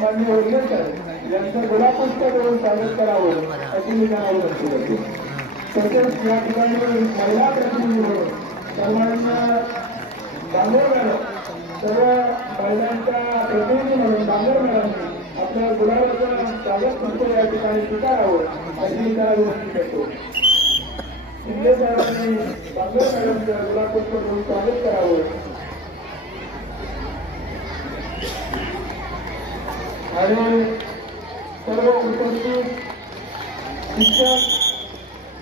सन्माननीय वडिलांचं यांचं गुलाबपुष्प करून स्वागत करावं अशी मी त्यांना विनंती करतो. तसेच या ठिकाणी महिला प्रतिनिधी म्हणून सर्वांना डांगोर मॅडम सर्व महिलांच्या प्रतिनिधी म्हणून डांगोर मॅडमनी आपल्या गुलाबाचं स्वागत करतो या ठिकाणी स्वीकारावं अशी मी त्यांना विनंती करतो. शिंदे साहेबांनी डांगोर मॅडमचं गुलाबपुष्प करून स्वागत करावं आणि सर्व उपस्थित शिक्षक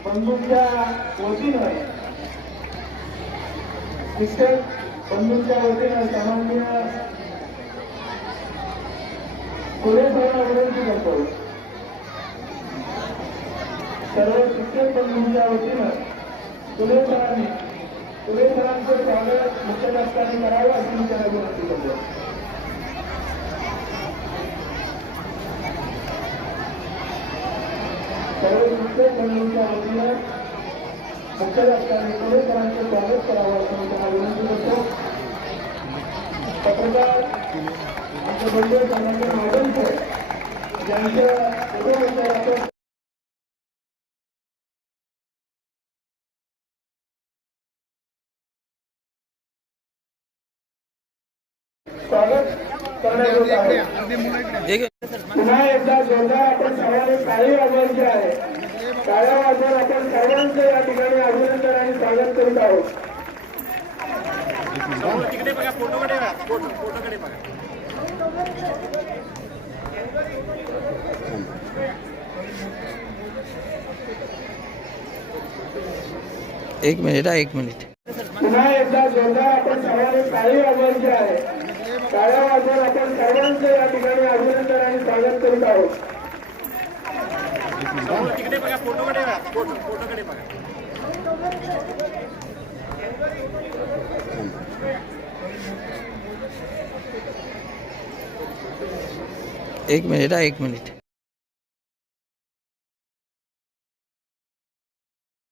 बंधूंच्या वतीनं शिक्षक बंधूंच्या वतीनं सामान्य पुढे पुरेसाला विनंती करतो. सर्व शिक्षक बंधूंच्या वतीनं पुणे सरांनी पुणे सरांचं स्वागत मुख्य रस्त्याने करावं अशी मी त्यांना विनंती करतो. सर्व शिक्षक बंधूंच्या वतीनं मुख्य स्वागत करावं असं मी त्यांना विनंती करतो पत्रकार आमचे बंधू सामान्य मॅडम सर यांच्या उपविचाराचं स्वागत करण्यात येत आहे पुन्हा एकदा जोरदार आपण सर्वांनी टाळी वाजवायची आहे. टाळ्या वाजवून आपण सर्वांचं या ठिकाणी अभिनंदन आणि स्वागत करीत आहोत. एक मिनिट हा एक मिनिट. पुन्हा एकदा जोरदार आपण सर्वांनी टाळी वाजवायची आहे. एक मिनिट एक मिनिट।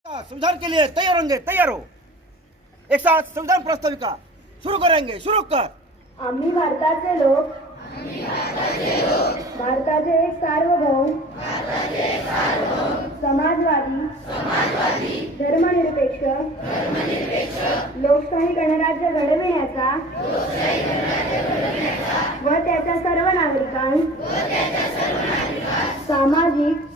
संविधान के लिए तैयार होंगे, तैयार हो। एक साथ संविधान प्रस्ताविका शुरू करेंगे, शुरू कर। आम्ही भारताचे लोक. भारताचे एक सार्वभौम. समाजवादी. धर्मनिरपेक्ष. लोकशाही गणराज्य घडविण्याचा. व त्याच्या सर्व नागरिकांस सामाजिक.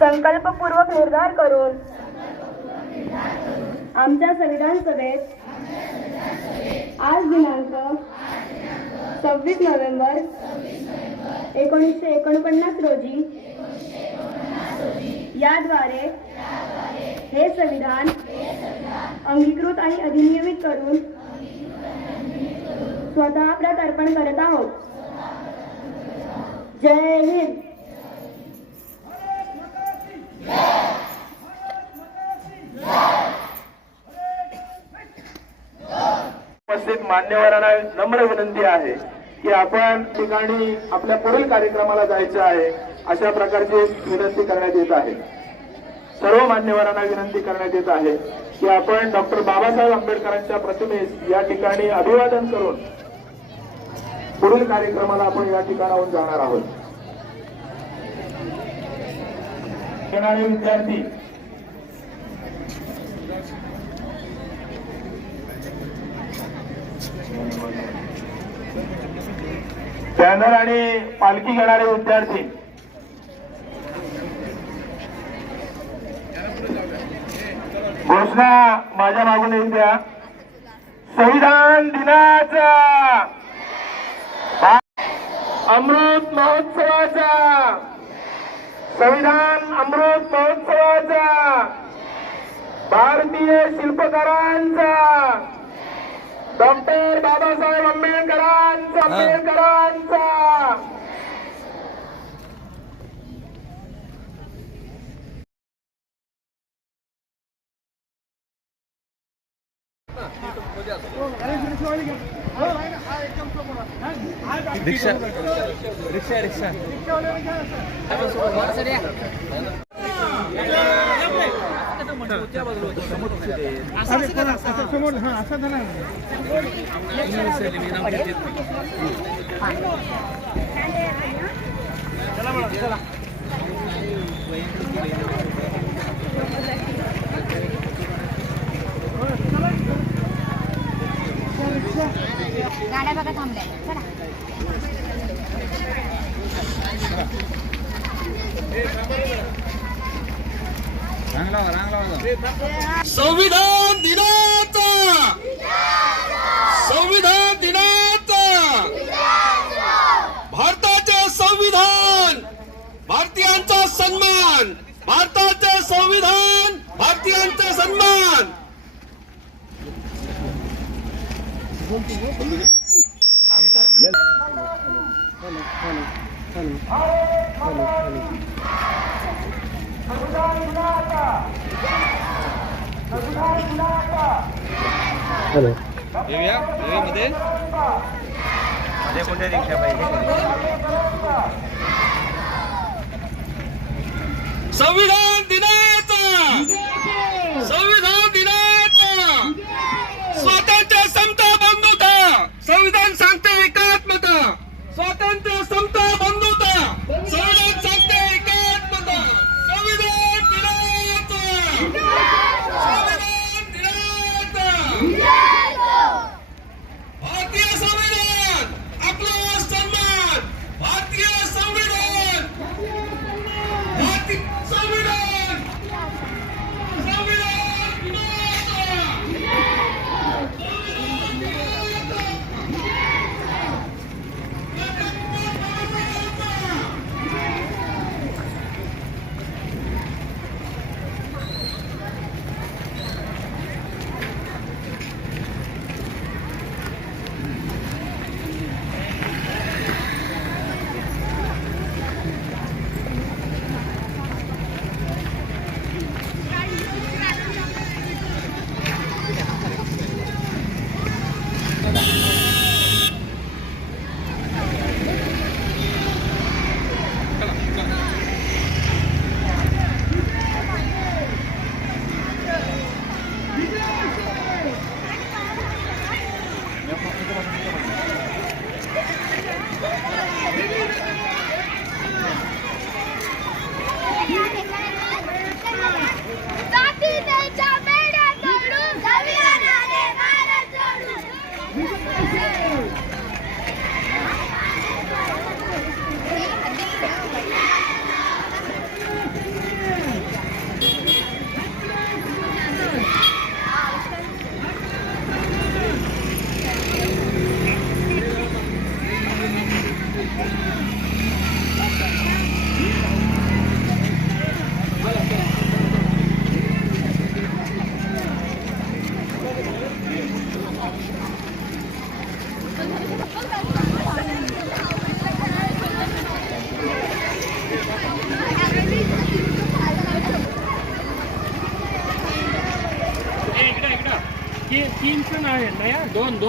संकल्पपूर्वक निर्धार करून आमच्या संविधान सभेत आज दिनांक सव्वीस नोव्हेंबर एकोणीसशे एकोणपन्नास रोजी याद्वारे हे संविधान अंगीकृत आणि अधिनियमित करून स्वतः प्रत अर्पण करत आहोत. जय हिंद. उपस्थित मान्यवरांना नम्र विनंती आहे की आपण ठिकाणी आपल्या पुढील कार्यक्रमाला जायचं आहे अशा प्रकारची विनंती करण्यात येत आहे. सर्व मान्यवरांना विनंती करण्यात येत आहे की आपण डॉक्टर बाबासाहेब आंबेडकरांच्या प्रतिमेस या ठिकाणी अभिवादन करून पुढील कार्यक्रमाला आपण या ठिकाणाहून जाणार आहोत. येणारे विद्यार्थी. बॅनर आणि पालखी घेणारे विद्यार्थी. घोषणा माझ्या मागून येऊ द्या. संविधान दिनाचा अमृत महोत्सवाचा संविधान अमृत महोत्सवाचा भारतीय शिल्पकारांचा डॉक्टर बाबासाहेब आंबेडकरांचा आंबेडकरांचा. रिक्षा रिक्षा रिक्षा. गाड्या बघा थांबल्या. चला. संविधान दिनाचा. संविधान दिनाचा. भारताचे संविधान भारतीयांचा सन्मान भारताचे संविधान भारतीयांचा सन्मान. थांबतं येऊया येऊया मध्ये मध्ये रिक्षा पाहिजे? संविधान दिनाचा. संविधान दिनाचा. स्वातंत्र्य समता बंधुता. संविधान सांगते एकात्मता. स्वातंत्र्य समता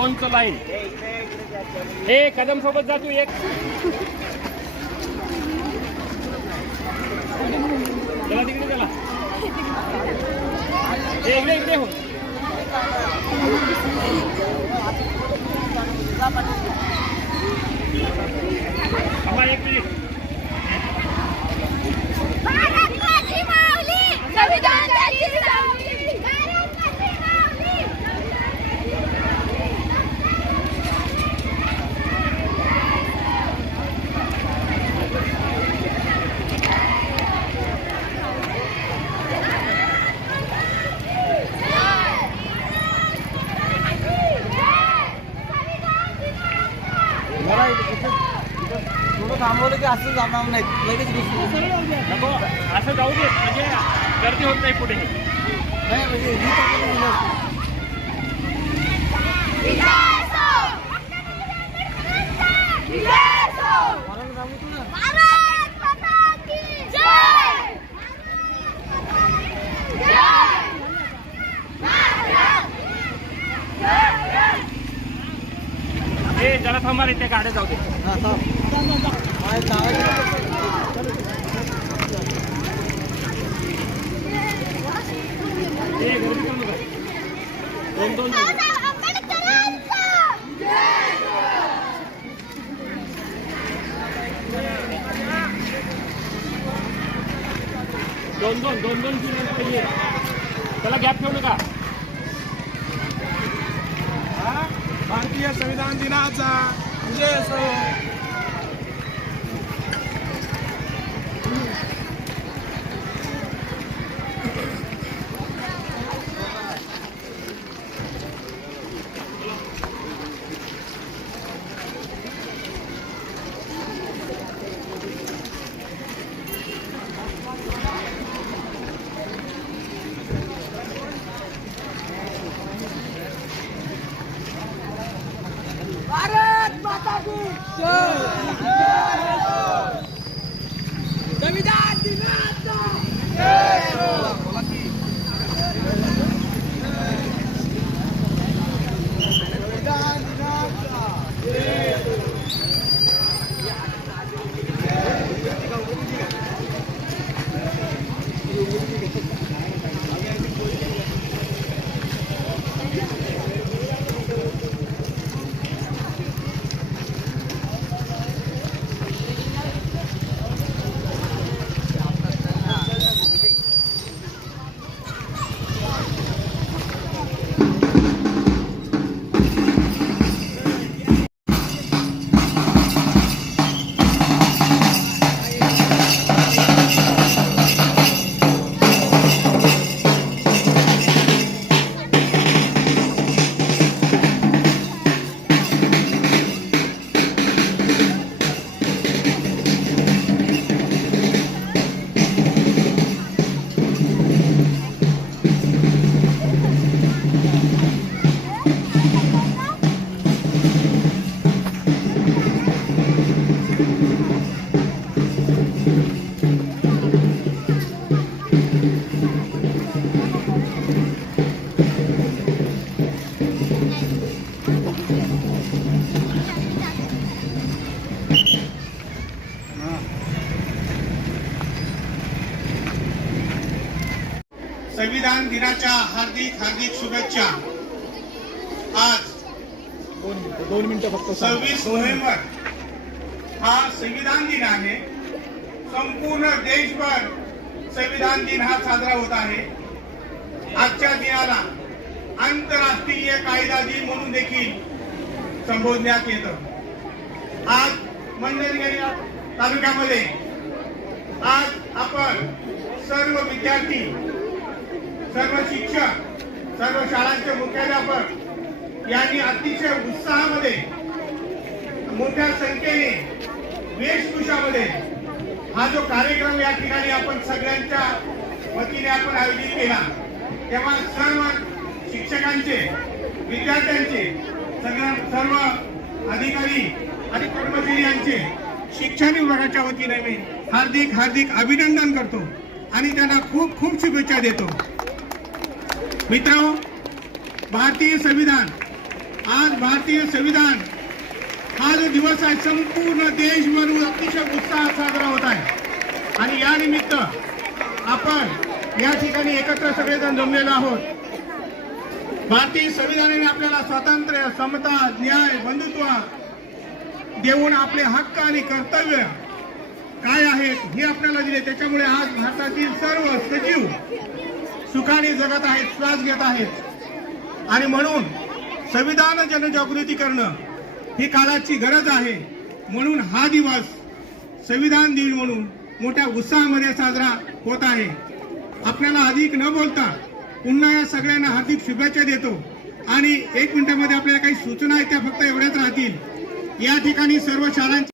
दोनचं लाईन हे कदम सोबत जातो एक. चला तिकडे चला. हे इकडे इकडे हो. एक मिनिट. असं जाणार नाही लगेच नको. असं जाऊ दे. म्हणजे गर्दी होत नाही पुढे. नाही म्हणजे ही पकडून गेली असती. सांगू हे जरा थांबा रे त्या गाड्या जाऊ दे. हा, थांब. दोन दोन दोन दोन दोन तीन त्याला गॅप ठेवू नका. भारतीय संविधान दिनाचा. म्हणजे विजय असो दिनाच्या हार्दिक हार्दिक शुभेच्छा. आज दोन मिनिटं फक्त सव्वीस नोव्हेंबर हा संविधान दिन आहे. संपूर्ण देशभर संविधान दिन हा साजरा होत आहे. आजच्या दिनाला आंतरराष्ट्रीय कायदा दिन म्हणून देखील संबोधण्यात येतं. आज मंडणगड या तालुक्यामध्ये आज आपण सर्व विद्यार्थी सर्व शिक्षक सर्व शाळांचे मुख्याध्यापक यांनी अतिशय उत्साहामध्ये मोठ्या संख्येने वेशभूषामध्ये हा जो कार्यक्रम या ठिकाणी आपण सगळ्यांच्या वतीने आपण आयोजित केला तेव्हा सर्व शिक्षकांचे विद्यार्थ्यांचे सगळ्या सर्व अधिकारी आणि कर्मचारी यांचे शिक्षण विभागाच्या वतीने मी हार्दिक हार्दिक अभिनंदन करतो आणि त्यांना खूप खूप शुभेच्छा देतो. मित्र भारतीय संविधान आज भारतीय संविधान हा जो दिवस आहे संपूर्ण देशभर अतिशय उत्साहात साजरा होत आहे. आणि या निमित्त आपण या ठिकाणी एकत्र सगळेजण जमलेलो आहोत. भारतीय संविधानाने आपल्याला स्वातंत्र्य समता न्याय बंधुत्व देऊन आपले हक्क आणि कर्तव्य काय आहेत हे आपल्याला दिले. त्याच्यामुळे आज भारतातील सर्व सजीव सुखाने जगत आहेत श्वास घेत आहेत. आणि म्हणून संविधान जनजागृती करणं ही काळाची गरज आहे. म्हणून हा दिवस संविधान दिन म्हणून मोठ्या उत्साहामध्ये साजरा होत आहे. आपल्याला अधिक न बोलता पुन्हा या सगळ्यांना हार्दिक शुभेच्छा देतो. आणि एक मिनिटामध्ये आपल्याला काही सूचना आहेत त्या फक्त एवढ्याच राहतील. या ठिकाणी सर्व शाळांची